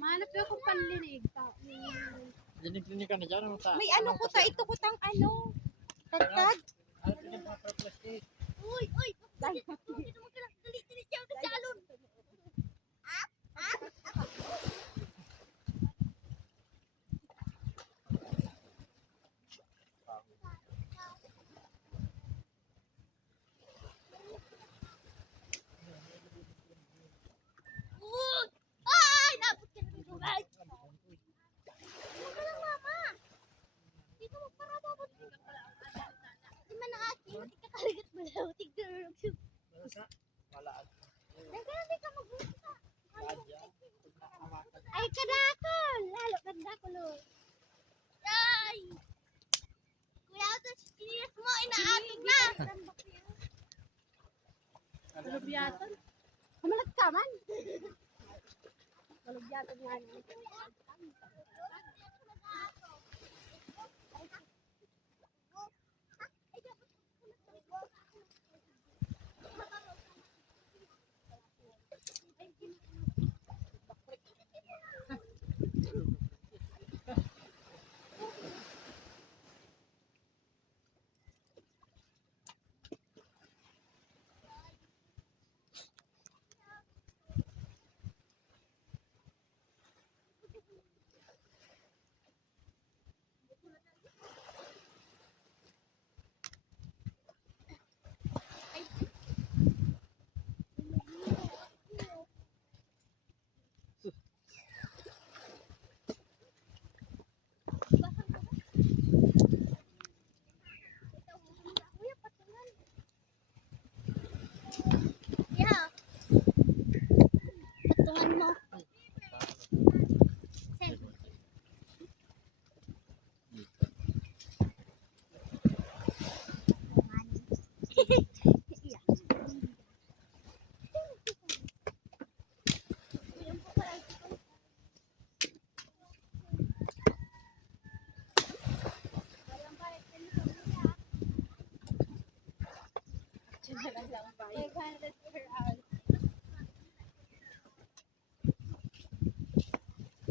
Manap ko kung panlinig. Linig-linig ka na dyan. May ano ko ta, ito ko tang ano. Tagtag. Ano pinagpapaplastic? Uy! Dali mo ka lang. Dali siya. Nagsalon. Ay! Napot ka na dito, guys. Huwag ka lang, mama. Dito mo para babot. Di man ang aking. Ikakaligat mo lang. Tignan. Walaan. Nagkala ka mag-usa. Radya. Ay, kadakol! Lalo, ganda ko, lo. Ay! Kuya, ito, sinilas mo, inaatog na! Kalubyatan? Kamalag ka man? Kalubyatan nga niya. Yeah. Patungan mo. Send.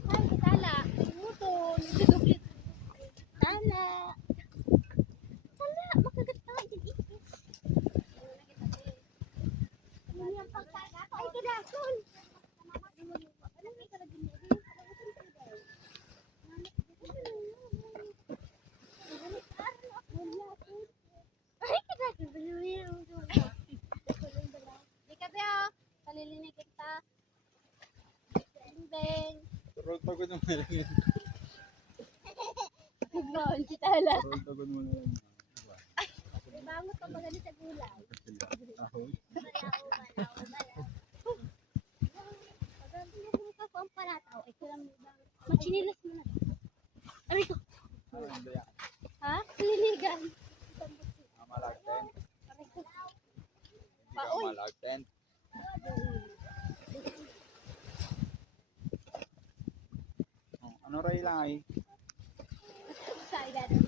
Ay, tala. Muton. Tala. Tala. Makagat ka. Ikis. Ay, kadakol. Ay, kadakol. Di ka ba? Palilinig kita. Beng. Roll pagod mo na lang yun. Nagnoon si Tala. Roll pagod mo na lang. May bangot pa ba ganit sa gulay? Ahoy. Pagandang mo ka kung palataw. Ay, kailang may bangot. Machinilas mo na. Aray ko. Ano yan? Ha? Nililigan. Malagten. Aray ko. Hindi ka malagten. Ano ray lang ay? Sa ilalim.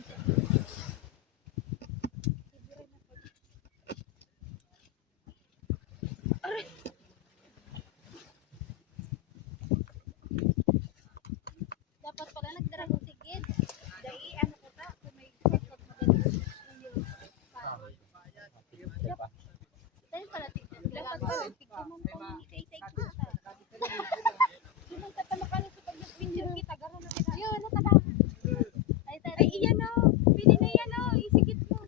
Aray. Dapat pala nagdarang tigid. Dahil ano ko ta, kung may sakot magaling yung Diba? dahil pala tigid. Dapat pala tigid mo pang itay-itay kita. Yung tatamakan sa pag-picture kita, gano'n na kita. Yun, natabangan. Ay, iyan o. Pili na iyan o. Isigit mo.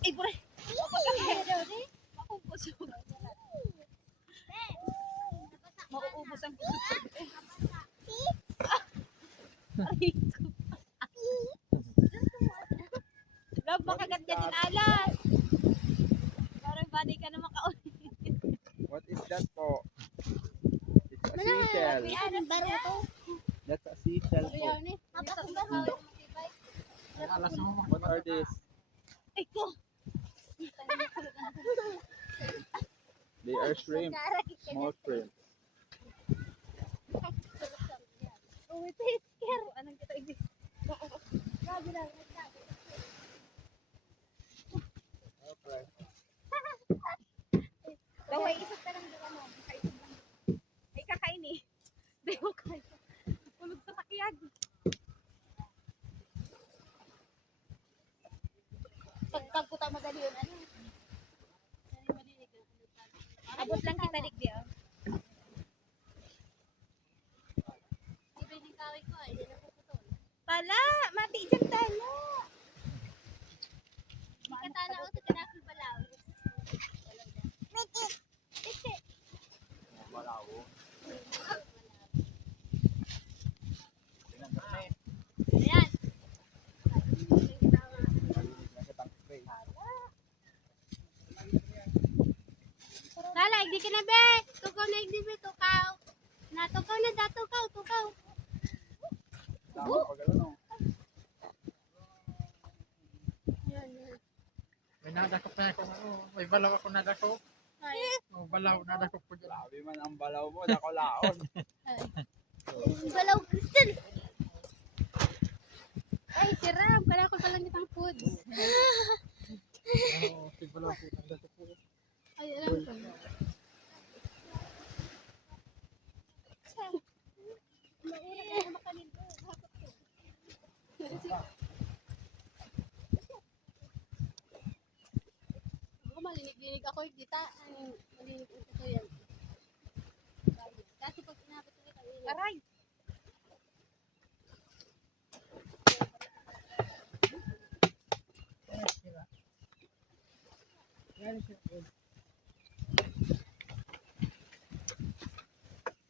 Ay, bro. Kapag daw, di? Makumpusog. Mauubos ang puso. Aray ko. Love, makagat ka din alas. Parang body ka na makaulit. What is that po? It's a seashell. That's a seashell po. What are these? Iko. They are shrimp. Small shrimp. Oh, ito is scare. Anong kita ibig? Grabe lang. Okay. Daway, isa ka lang dala mo. Isa lang. Ay, dali yun, ano? Abot lang kita digdi, oh. Pala, mati dyan tala. Ika tala o sa kanakil balaw. Miti. Miti. Malawo. Ayan. Malinig na kitang spray. Lala, igdi ka na be. Tukaw na igdi be, tukaw. Natukaw na da, tukaw. Tama pag ano. Yan. May nadakop na akong ano, may balaw ako nadakop. Ay. Oh, balaw nadakop ko dyan. Grabe man ang balaw mo, dako laon. Balaw Kristen. Ay, siram. Kala ko palang kitang foods. Oo, si balaw ko nadakop ko. Ay, alam ko. Ako malinig-linig ako, kita. Malinig ko yan. Kasi pag inabot ko ito, aray! Yan siya.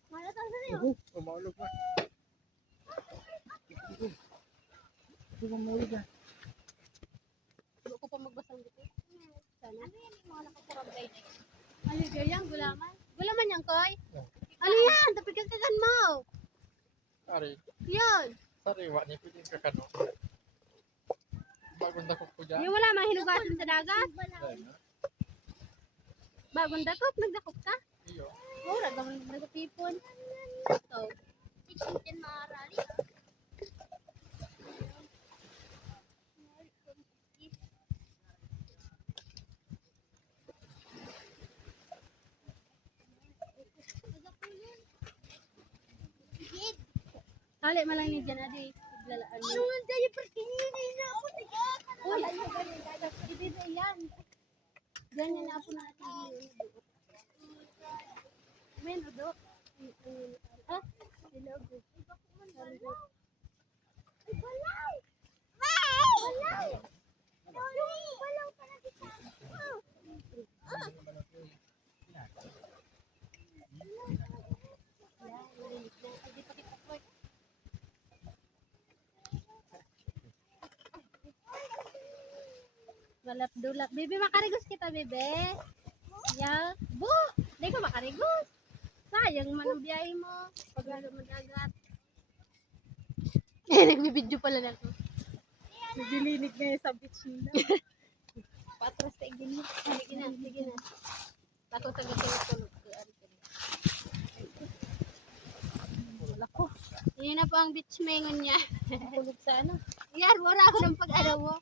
Malatang sa niyo. Umaulo pa. Ito umaulo ka. Hindi ko pa magbasang dito. Sana. Ano yan yung mga nakakurabay na yun? Ano yan? Gulaman? Gulaman yan, Koy? Ano yan? Tapigagtagan mo. Ari, Yun. sariwa ni piling ka kano. Bagong dakop ko dyan. Yung wala mang hinugasan sa dagat. Bagong dakop, nagdakop ka? Iyo. Mura, gamang nagpipon. Ito. Chicken maarali. Kali malang ni dyan, adi. Iglalaan mo. Ano na yung perkinili na ako? Uy, ibig yan. Ganyan na ako natin. Men, odo. Ah, hello. Ay, balaw! Balaw! Balaw pa na kita. Malap-dulap. Bibi, makarigos kita, bebe. Ya, bu. Hindi ko makarigos. Sayang man ang biyahe mo. Pag lalo madagat. Nagbibidyo pala na to. Naglilinig na yung sa beach nila. Patras sa igin. Sige na, sige na. Tako sa gatulog-tulog. Wala ko. Yun na po ang beach mengon niya. Tulog sa ano? Yan, wala ako ng pag-araw mo.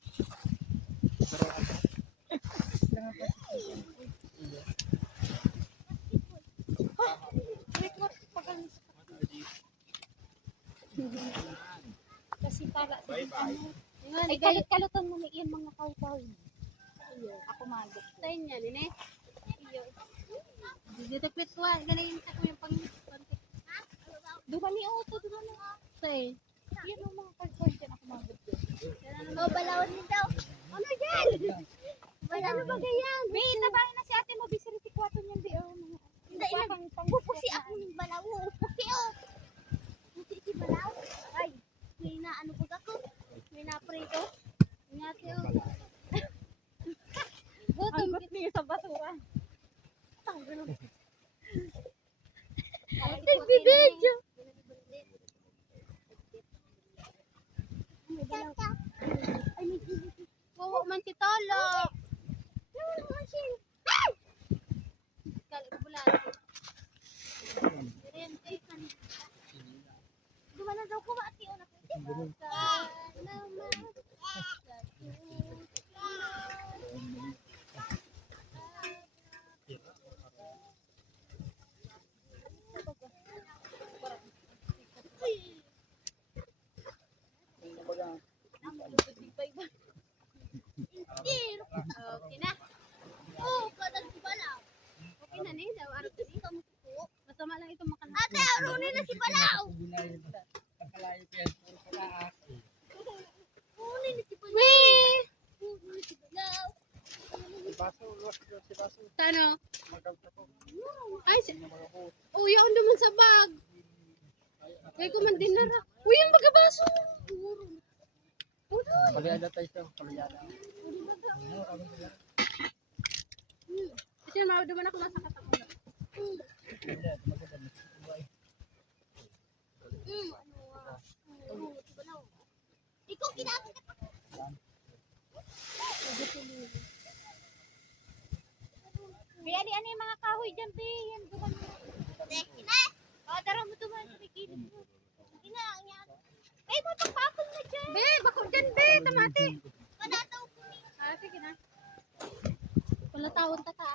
Kasi para sa Bye-bye. ay kalut-kalutan mo iyan mga kaw-kaw. Ako magot. Sa inyo, nene. Iyo. Dito kwitwa, ganin ako yung pang Dumani auto, dumani. Say. Yan ang mga kaw-kaw dyan ako magot. Oh, balawin din daw. Ano yan? Ano ba ganyan? May tabahin na si ate mo, bisiri si Kwato niyan, di oh. Hindi, pupusi ako ng balaw. Pupusi oh. Pupusi si balaw. Ay, may na ano po ako? May na-prito. Ingati oh. Gutom. Ba't niya sa basura? Nagbibidyo. Ay, may gilid. Wawa man si Tolo. Naman naman siya. Kali ko bulan. Dirente kan. Gumana daw ko ba ati ona ko? Okay. Marunin na si Balaw. Pagkalayo ko yan, puro pala Marunin na si Balaw. Weh! Marunin na si Balaw. Si Baso, luwas ko si Baso. Tano? Magkabta ko. Ay, oh, yaon naman sa bag. Ay, kumandin na ra. Uy, ang bagabaso. Kalyada tayo ito, kalyada. Kasi mauduman ako nasa katakot. Ikaw kinakita pa. Be, ani yung mga kahoy dyan, be. Yan, duman mo. Ina! O, dara mo duman sa bikini mo. Ina, yan. Ay, mo itong bakol na dyan. Be, bakol dyan, be. Tamati. Panataw ko. Ah, sige na. Wala tawon ta ta.